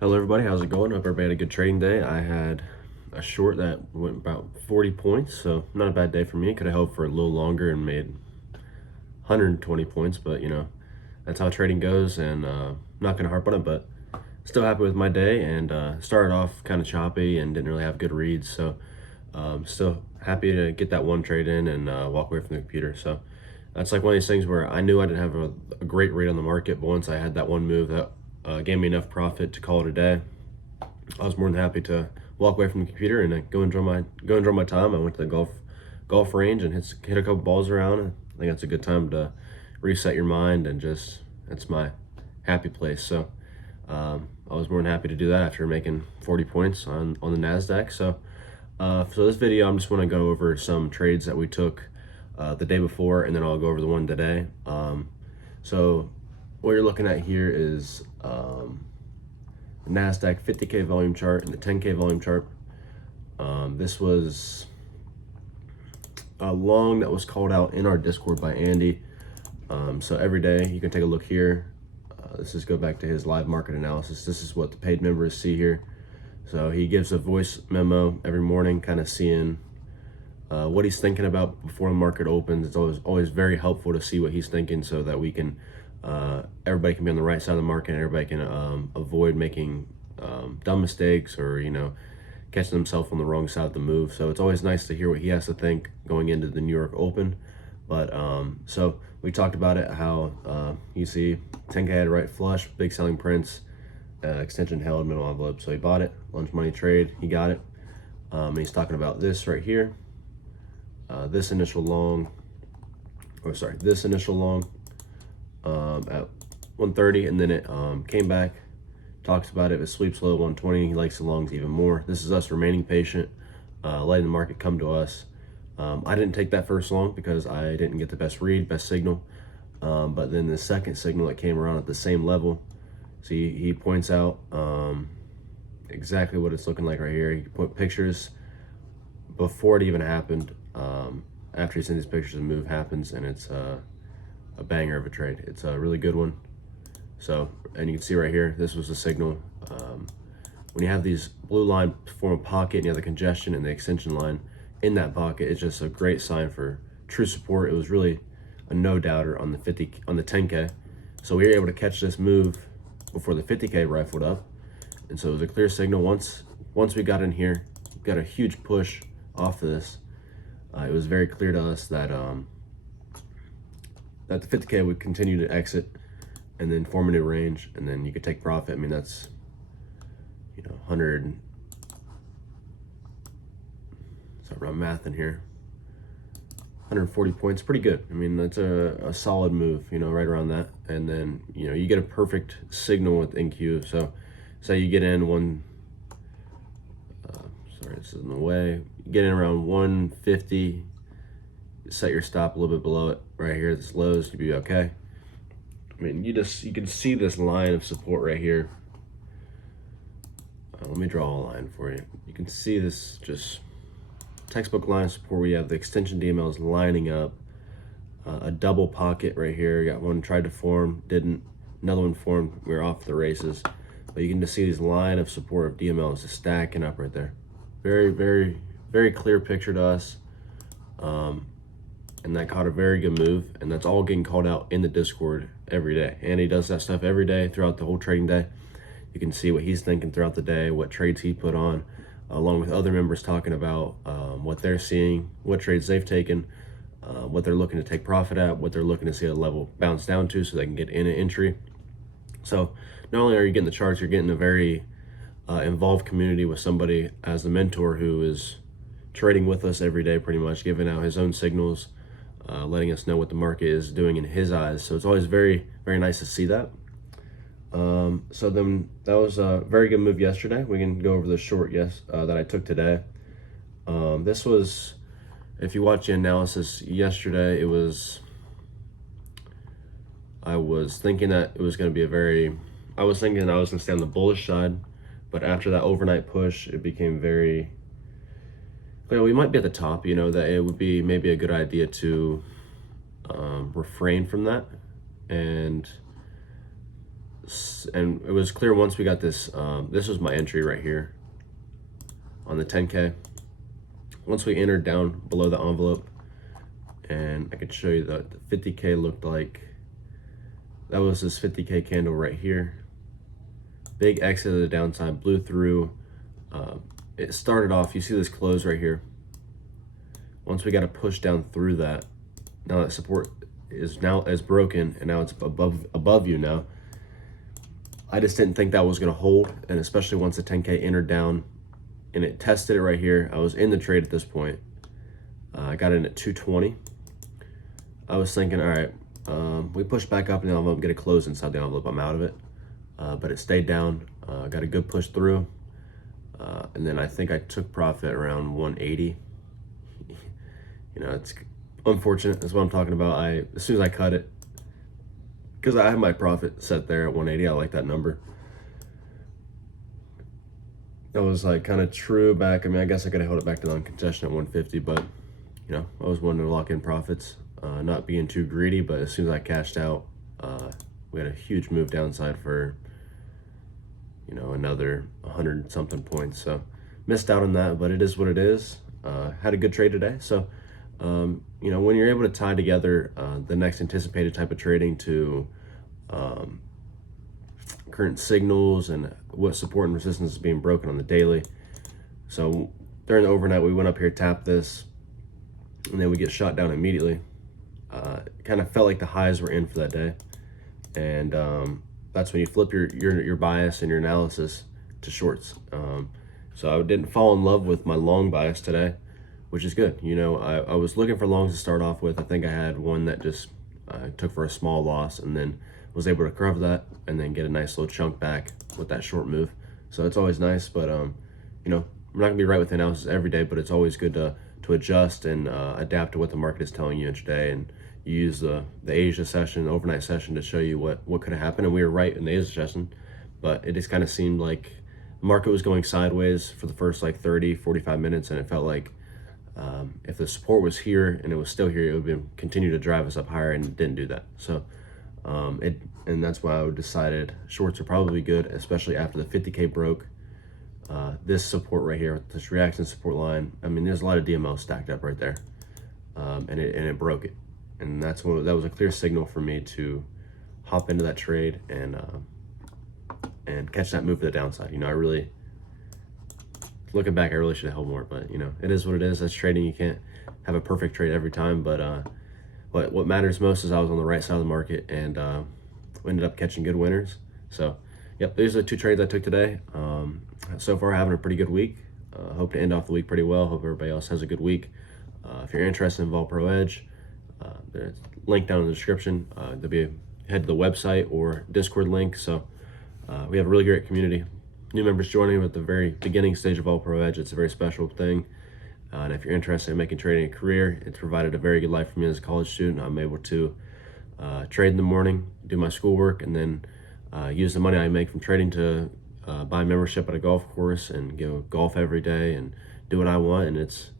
Hello everybody, how's it going? Hope everybody had a good trading day. I had a short that went about 40 points, so not a bad day for me. Could have held for a little longer and made 120 points, but that's how trading goes, and not gonna harp on it, but still happy with my day. And started off kind of choppy and didn't really have good reads, so still happy to get that one trade in and walk away from the computer. So that's like one of these things where I knew I didn't have a great rate on the market, but once I had that one move that gave me enough profit to call it a day, I was more than happy to walk away from the computer and go enjoy my time. I went to the golf range and hit a couple balls around. I think that's a good time to reset your mind and just that's my happy place. So I was more than happy to do that after making 40 points on the Nasdaq. So this video, I'm just want to go over some trades that we took the day before, and then I'll go over the one today. So what you're looking at here is the Nasdaq 50K volume chart and the 10K volume chart. This was a long that was called out in our Discord by Andy. So every day you can take a look here. This is go back to his live market analysis. This is what the paid members see here. So he gives a voice memo every morning, kind of seeing what he's thinking about before the market opens. It's always very helpful to see what he's thinking so that we can everybody can be on the right side of the market, and everybody can avoid making dumb mistakes or catching themselves on the wrong side of the move. So it's always nice to hear what he has to think going into the New York Open. But so we talked about it, how you see 10K had a right flush, big selling prints, extension held, middle envelope. So he bought it, lunch money trade, he got it. And he's talking about this right here, this initial long at 130, and then it came back, talks about it. If it sweeps low 120, he likes the longs even more. This is us remaining patient, letting the market come to us. I didn't take that first long because I didn't get the best signal, but then the second signal that came around at the same level, see, he points out exactly what it's looking like right here. He put pictures before it even happened. After he sends these pictures, the move happens, and it's a banger of a trade. It's a really good one. So, and you can see right here, this was the signal. When you have these blue line form a pocket and you have the congestion and the extension line in that pocket, it's just a great sign for true support. It was really a no doubter on the 10K. So we were able to catch this move before the 50K rifled up, and so it was a clear signal. Once we got in here, got a huge push off of this. It was very clear to us that that the 50K would continue to exit and then form a new range, and then you could take profit. I mean, that's 100. So I'm math in here. 140 points, pretty good. I mean, that's a solid move, right around that. And then you get a perfect signal with NQ. So say you get in sorry, this is in the way. You get in around 150, set your stop a little bit below it right here. This lows, you'd be okay. I mean, you can see this line of support right here. Let me draw a line for you. You can see this just textbook line of support. We have the extension DMLs lining up, a double pocket right here. You got one tried to form, didn't. Another one formed. We were off the races. But you can just see this line of support of DMLs just stacking up right there. Very, very, very clear picture to us. And that caught a very good move, and that's all getting called out in the Discord every day. And he does that stuff every day throughout the whole trading day. You can see what he's thinking throughout the day, what trades he put on, along with other members talking about what they're seeing, what trades they've taken, what they're looking to take profit at, what they're looking to see a level bounce down to so they can get in an entry. So not only are you getting the charts, you're getting a very involved community with somebody as the mentor who is trading with us every day, pretty much giving out his own signals, letting us know what the market is doing in his eyes. So it's always very, very nice to see that. So then that was a very good move yesterday. We can go over the short that I took today. This was, if you watch the analysis yesterday, I was thinking that it was going to be I was thinking I was going to stay on the bullish side, but after that overnight push, it became very clear we might be at the top, that it would be maybe a good idea to refrain from that and and it was clear once we got this. This was my entry right here on the 10K. Once we entered down below the envelope, and I could show you that the 50K looked like, that was this 50K candle right here. Big exit of the downside, blew through. It started off, you see this close right here. Once we got a push down through that, now that support is broken, and now it's above you now. I just didn't think that was going to hold, and especially once the 10K entered down and it tested it right here. I was in the trade at this point. I got in at 220. I was thinking, all right, we push back up in the envelope, get a close inside the envelope, I'm out of it. But it stayed down, got a good push through. And then I think I took profit around 180. You know, it's unfortunate. That's what I'm talking about. As soon as I cut it, because I have my profit set there at 180, I like that number. That was like kind of true back. I mean, I guess I could have held it back to non-concession at 150, but you know, I was wanting to lock in profits, not being too greedy. But as soon as I cashed out, we had a huge move downside for, you know, another 100 something points. So missed out on that, but it is what it is. Had a good trade today. So, you know, when you're able to tie together the next anticipated type of trading to current signals and what support and resistance is being broken on the daily. So during the overnight, we went up here, tapped this, and then we get shot down immediately. Kind of felt like the highs were in for that day. And that's when you flip your bias and your analysis to shorts. So I didn't fall in love with my long bias today, which is good. You know, I was looking for longs to start off with. I think I had one that just took for a small loss, and then was able to cover that and then get a nice little chunk back with that short move. So it's always nice, but you know, I'm not gonna be right with the analysis every day, but it's always good to adjust and adapt to what the market is telling you each day. And you use the Asia session, the overnight session, to show you what could have happened. And we were right in the Asia session, but it just kind of seemed like the market was going sideways for the first like 30, 45 minutes. And it felt like if the support was here and it was still here, it would continue to drive us up higher, and it didn't do that. So and that's why I decided shorts are probably good, especially after the 50K broke. This support right here, this reaction support line, I mean, there's a lot of DML stacked up right there, and it broke it. And that was a clear signal for me to hop into that trade and catch that move to the downside. You know, I really, looking back, I really should have held more, but you know, it is what it is. That's trading. You can't have a perfect trade every time, but what matters most is I was on the right side of the market, and we ended up catching good winners. So yep, these are the two trades I took today. So far, having a pretty good week. Hope to end off the week pretty well. Hope everybody else has a good week. If you're interested in Vol Pro Edge, there's a link down in the description. There'll be head to the website or Discord link. So we have a really great community. New members joining at the very beginning stage of Vol Pro Edge. It's a very special thing. And if you're interested in making trading a career, it's provided a very good life for me as a college student. I'm able to trade in the morning, do my schoolwork, and then use the money I make from trading to buy membership at a golf course and go golf every day and do what I want. And it's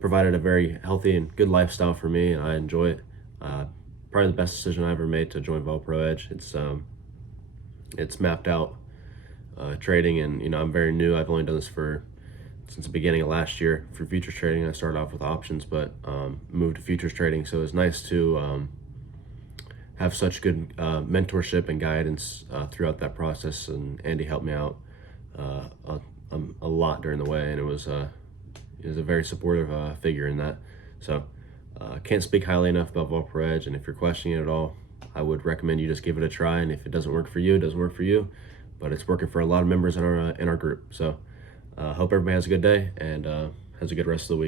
provided a very healthy and good lifestyle for me, and I enjoy it. Probably the best decision I ever made to join Vol Pro Edge. It's mapped out trading, and you know, I'm very new. I've only done this since the beginning of last year for futures trading. I started off with options, but moved to futures trading. So it's nice to have such good mentorship and guidance throughout that process. And Andy helped me out a lot during the way, and it was a very supportive figure in that. So can't speak highly enough about Vol Pro Edge. And if you're questioning it at all, I would recommend you just give it a try. And if it doesn't work for you, it doesn't work for you. But it's working for a lot of members in our group. So hope everybody has a good day and has a good rest of the week.